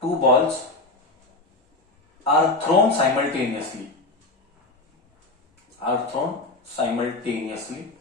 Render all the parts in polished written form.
two balls are thrown simultaneously. Are thrown simultaneously.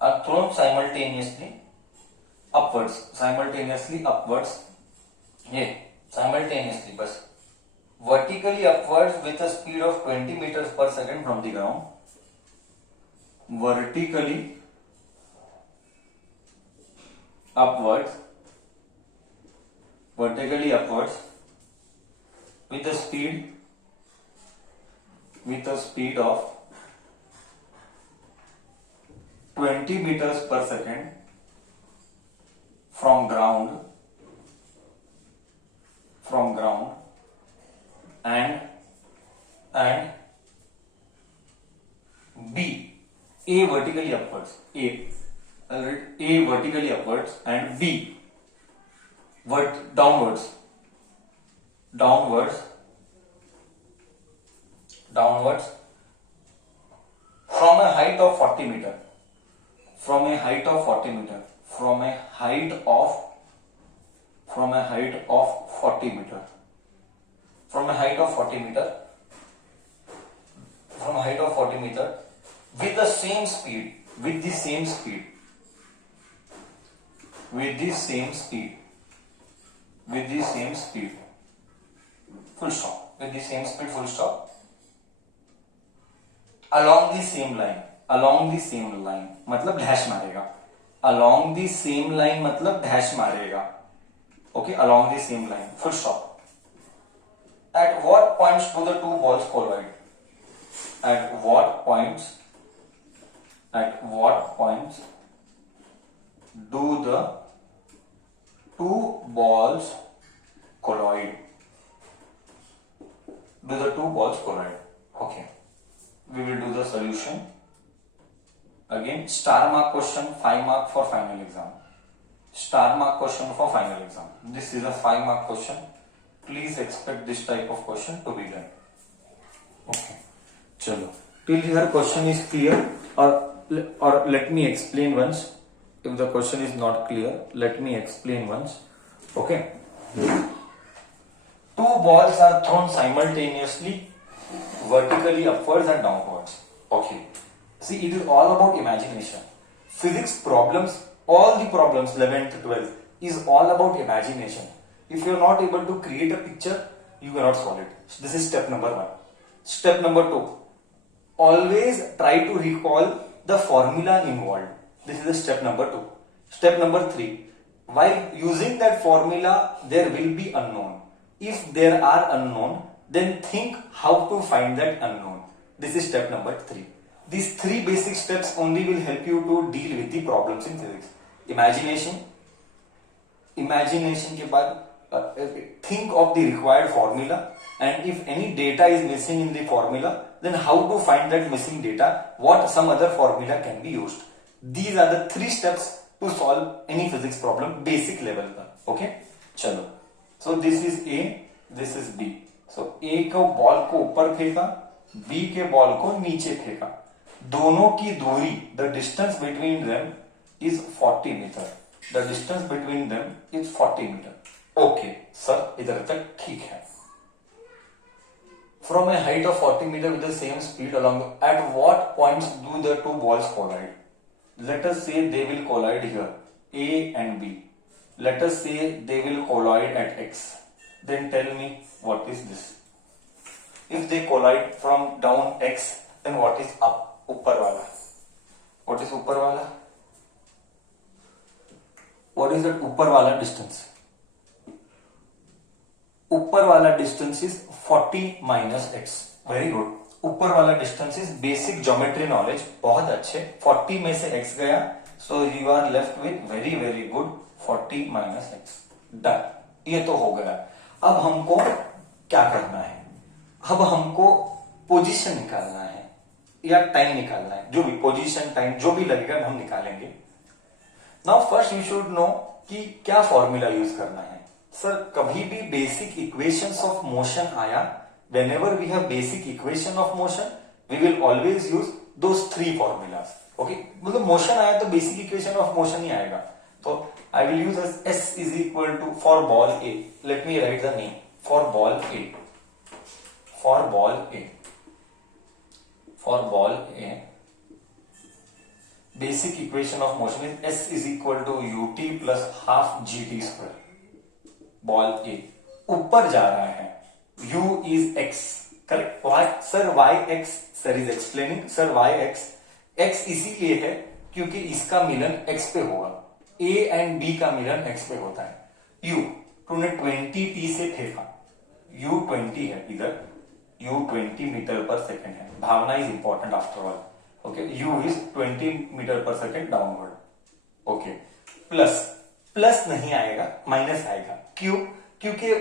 Are thrown simultaneously upwards. Simultaneously upwards. Yeah, simultaneously, बस. Vertically upwards with a speed of 20 meters per second from the ground. Vertically upwards with a speed of 20 meters per second from ground and B, A vertically upwards, A vertically upwards and B downwards from a height of 40 meter. From a height of 40 meter. From a height of 40 meter. From a height of 40 meter. From a height of 40 meter with the same speed. With the same speed. Full stop. With the same speed, full stop. Along the same line. मतलब dash मारेगा. Along the same line मतलब dash मारेगा. Okay, along the same line. Full stop. At what points do the two balls collide? At what points do the two balls collide? Okay. We will do the solution. Again, star mark question, 5 mark for final exam. Star mark question for final exam. This is a 5 mark question. Please expect this type of question to be done. Okay. Chalo. Till here question is clear, or let me explain once. If the question is not clear, let me explain once. Okay. Two balls are thrown simultaneously, vertically upwards and downwards. Okay. See, it is all about imagination. Physics problems, all the problems 11th, 12th is all about imagination. If you are not able to create a picture, you cannot solve it. This is step number 1. Step number 2. Always try to recall the formula involved. This is the step number 2. Step number 3. While using that formula, there will be unknown. If there are unknown, then think how to find that unknown. This is step number 3. These 3 basic steps only will help you to deal with the problems in physics. Imagination के बाद think of the required formula, and if any data is missing in the formula, then how to find that missing data, what some other formula can be used. These are the 3 steps to solve any physics problem basic level का. Okay, चलो. So this is A, this is B. So A को ball को ऊपर फेंका, B के ball को नीचे फेंका. दोनों की दूरी, the distance between them is 40 meter. The distance between them is 40 meter. Okay, sir, इधर तक ठीक है. From a height of 40 meter with the same speed along, at what points do the two balls collide? Let us say they will collide here, A and B. Let us say they will collide at X. Then tell me what is this? If they collide from down X, then what is up? ऊपर वाला. What is ऊपर वाला? What is that ऊपर वाला distance? ऊपर वाला distance is 40 minus x. Very good. ऊपर वाला distance is basic geometry knowledge. बहुत अच्छे. 40 में से x गया, so you are left with very very good 40 minus x. Done. ये तो हो गया. अब हमको क्या करना है? अब हमको पोजीशन निकालना है या टाइम निकालना है. जो भी पोजीशन, टाइम जो भी लगेगा हम निकालेंगे. Now first you should know कि क्या फॉर्मूला यूज करना है. सर, कभी भी बेसिक इक्वेशंस ऑफ मोशन आया, whenever we have basic equation of motion, we will always use those 3 formulas. Okay, मतलब मोशन आया तो बेसिक इक्वेशन ऑफ मोशन ही आएगा. तो I will use as S is equal to, for ball A, let me write the name, for ball A, for ball A, for ball A, basic equation of motion is S is equal to ut plus half gt square. Ball ए ऊपर जा रहा है, u is x, correct. y sir y x, sir is explaining, sir y x, x इसीलिए है क्योंकि इसका मिलन x पे होगा, a एंड b का मिलन x पे होता है. u तूने 20 t से फेंका, u 20 है इधर, u 20 मीटर पर सेकेंड है, Bhavna is important after all. Okay, u इज 20 metre per second downward. Okay, plus नहीं आएगा, माइनस आएगा. क्यों? क्योंकि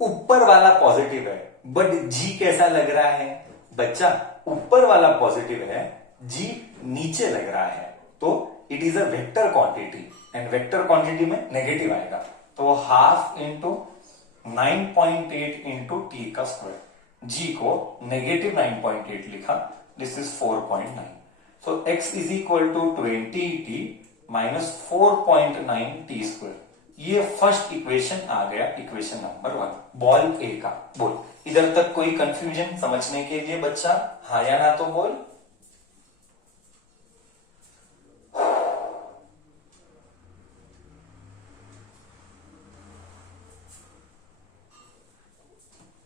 ऊपर वाला पॉजिटिव है, बट g कैसा लग रहा है बच्चा? ऊपर वाला पॉजिटिव है, g नीचे लग रहा है, तो it is a vector quantity, and vector quantity में नेगेटिव आएगा. तो हाफ इंटू 9.8 इंटू टी का स्क्वायर, g को नेगेटिव 9.8 लिखा, this is 4.9. So x is equal to 20t minus 4.9 t square. ये फर्स्ट इक्वेशन आ गया, इक्वेशन नंबर 1 बॉल ए का. बोल, इधर तक कोई कंफ्यूजन समझने के लिए बच्चा, हाँ या ना तो बोल.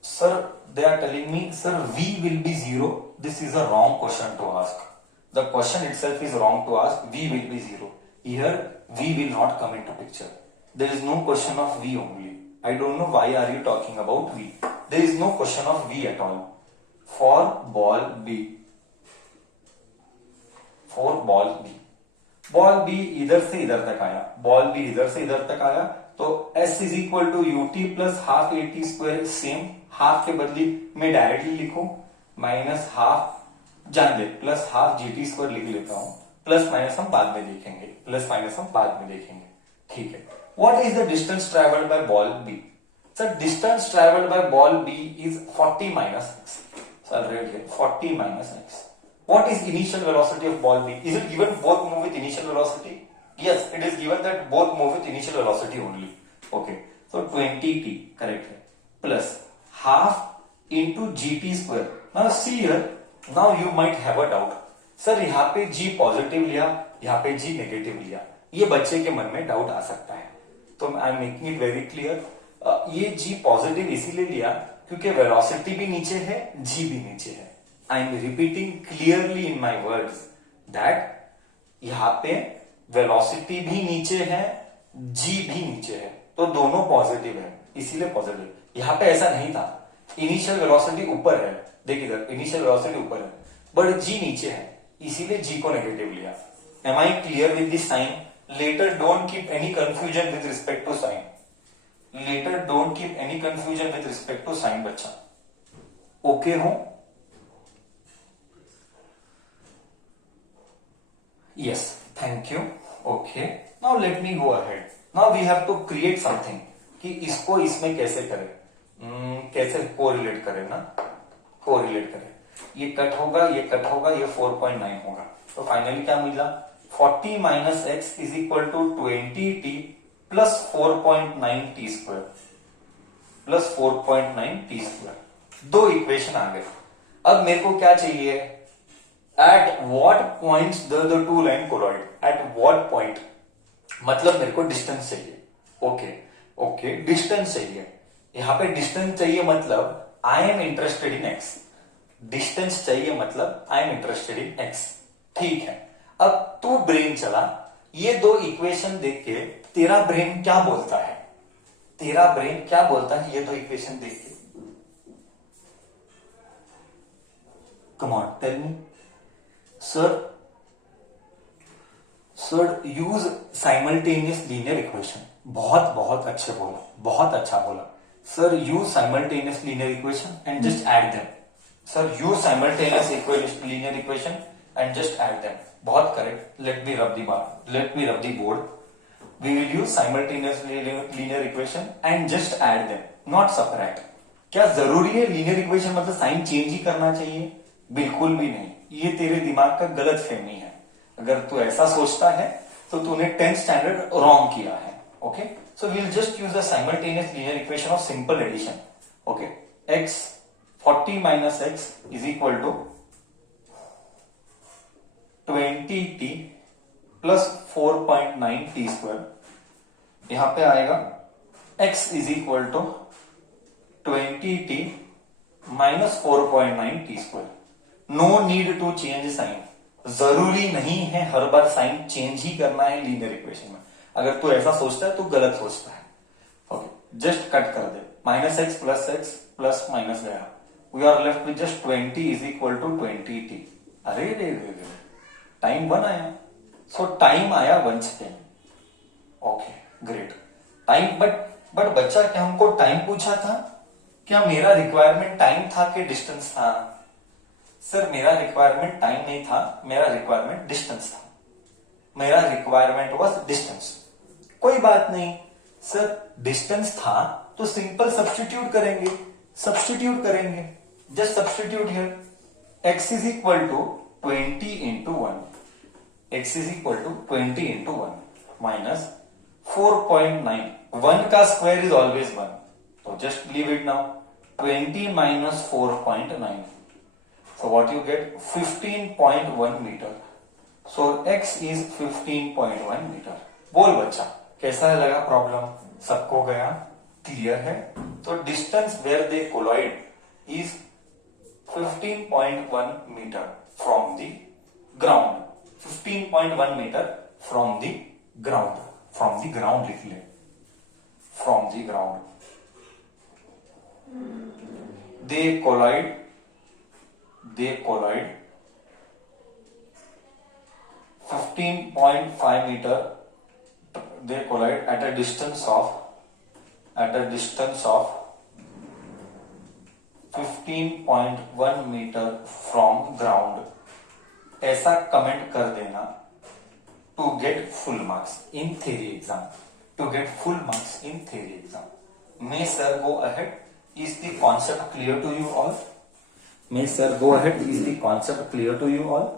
Sir they are telling me, sir v will be 0. This is a wrong question to ask. The question itself is wrong to ask. V will be 0. Here v will not come into picture. There is no question of v only. I don't know why are you talking about v. There is no question of v at all. For ball B. For ball B. Ball B इधर से इधर तक आया, ball B इधर से इधर तक आया, तो S is equal to ut plus half a t square. Same, half के बदले मैं डायरेक्टली लिखूं, माइनस हाफ जान ले, plus half g t square लिख लेता हूं. प्लस माइनस हम बाद में देखेंगे, प्लस माइनस हम बाद में देखेंगे. ठीक है. What is the distance traveled by ball B? Sir, distance traveled by ball B is 40 minus x. So I'll write here 40 minus x. What is initial velocity of ball B? Is it given both move with initial velocity? Yes, it is given that both move with initial velocity only. Okay, so 20t, correct है, plus half into gt square. Now see here, now you might have a doubt. Sir, यहाँ पे g positive लिया, यहाँ पे g negative लिया, ये बच्चे के मन में डाउट आ सकता है. तो I am making it very clear. ये g पॉजिटिव इसीलिए लिया क्योंकि वेलोसिटी भी नीचे है, g भी नीचे है. I am repeating clearly in my words that यहां पे वेलोसिटी भी नीचे है, g भी नीचे है, तो दोनों पॉजिटिव है, इसीलिए पॉजिटिव. यहां पे ऐसा नहीं था, इनिशियल वेलोसिटी ऊपर है, देख इधर इनिशियल वेलोसिटी ऊपर है, बट g नीचे है, इसीलिए g को नेगेटिव लिया. Am I clear with this sign? Later don't keep any confusion with respect to sign. Later don't keep any confusion with respect to sign बच्चा. Okay हो? Yes, thank you. Okay. Now let me go ahead. Now we have to create something. कि इसको इसमें कैसे करें, कैसे correlate करें ना, कोरिलेट करें. ये कट होगा, ये कट होगा, ये 4.9 होगा, तो फाइनली क्या मिला? 40 minus x is equal to 20t plus 4.9 t square plus 4.9 t square. दो इक्वेशन आ गए. अब मेरे को क्या चाहिए? At what points the two line collide? At what point? मतलब मेरे को डिस्टेंस चाहिए. ओके, डिस्टेंस चाहिए. यहां पे डिस्टेंस चाहिए मतलब I am interested in x. Distance चाहिए मतलब I am interested in x. ठीक है. अब तू ब्रेन चला, ये दो इक्वेशन देख के तेरा ब्रेन क्या बोलता है? तेरा ब्रेन क्या बोलता है ये दो इक्वेशन देख के? Come on tell me. Sir use simultaneous linear equation. बहुत बहुत अच्छे बोला, बहुत अच्छा बोला. Sir use simultaneous linear equation and just add them. Sir use simultaneous linear equation and just add them. बहुत correct. Let me rub the board. We will use simultaneous linear equation and just add them, not subtract. क्या जरूरी है linear equation मतलब sign change ही करना चाहिए? बिल्कुल भी नहीं. ये तेरे दिमाग का गलत फहमी है. अगर तू ऐसा सोचता है तो तूने 10th स्टैंडर्ड रॉन्ग किया है. Okay, so we will just use the simultaneous linear equation of simple addition. Okay, x 40 minus x is equal to 20t plus 4.9 t square. यहां पे आएगा x is equal to 20t minus 4.9 t square. No need to change sign. जरूरी नहीं है हर बार sign change ही करना है linear equation में. अगर तू ऐसा सोचता है तो गलत सोचता है. ओके, जस्ट कट कर दे. माइनस एक्स प्लस माइनस गया. We are left with just 20 is equal to 20t. अरे रे टाइम 1 आया. सो टाइम आया 1 second. Okay, great. Time but बच्चा, क्या हमको टाइम पूछा था? क्या मेरा रिक्वायरमेंट टाइम था कि डिस्टेंस था? सर, मेरा रिक्वायरमेंट टाइम नहीं था, मेरा रिक्वायरमेंट डिस्टेंस था. मेरा रिक्वायरमेंट वाज डिस्टेंस. कोई बात नहीं सर, डिस्टेंस था तो सिंपल सब्स्टिट्यूट करेंगे. Just substitute here. x is equal to 20 into 1. x is equal to 20 into 1 minus 4.9. 1 का स्क्वायर इज ऑलवेज 1, तो just leave it now. 20 minus 4.9. So what you get? 15.1 meter. So x is 15.1 meter. बोल बच्चा, कैसा लगा problem? सबको गया? Clear है? तो distance where they collide is 15.1 meter from the ground. 15.1 meter from the ground. From the ground लिख ले. From the ground. They collide 15.5 meter. They collide at a distance of 15.1 meter from ground. ऐसा comment कर देना to get full marks in theory exam. To get full marks in theory exam. May sir go ahead? Is the concept clear to you all? May sir go ahead? Is the concept clear to you all?